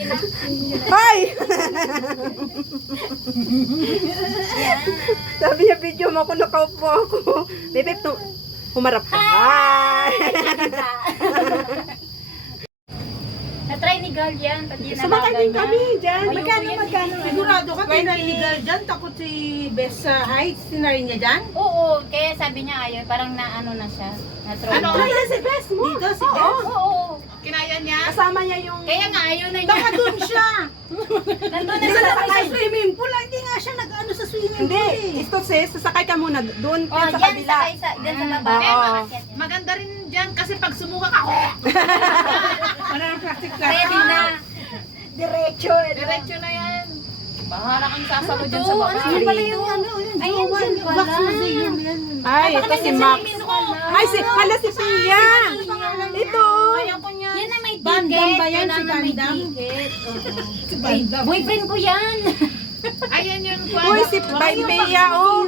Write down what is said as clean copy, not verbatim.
Hoy! Sabi niya, video mo ako, nakaupo ako. Bebe, humarap ka. Hi! Na-try ni Gal yan. Pati yung Sumakay din nalaga kami niya. dyan. Magkano? Sigurado ka, tinry ni Girl dyan. Takot si Best sa heights. Tinry niya dyan. Oo, kaya sabi niya ayaw. Parang na-ano na siya. Na-throw Ano? na. Kaya si Bes mo. Dito si Oo. Best. Oo. Kinaya niya? Kasama niya yung... Kaya nga ayaw na niya. Baka doon siya. Nandun na Hindi sa na labas. sakay. Swimming pool. Hindi nga siya nag-ano sa swimming Hindi, pool eh. ito sis, sasakay ka muna doon Oh, sa yan, kabila. sakay sa, dyan sa baba. Oo. Aakyat yan. Maganda rin dyan kasi pag sumuka ka, Wala nang plastic Ready na. Diretso. diretso na yan. Bahala kang sasalo dyan Ito, sa ano baba. yan pala yung ano? Ayun, dyan pala. Wax museum yan. Ay, ito si Max. Ay, hala si Pia. Ito. Yan na may ticket. Bandam ba yan? Yan Si na may Bandam? ticket. Si Bandam. Boyfriend ko yan. Ayan yung Uy, si Pia, oh.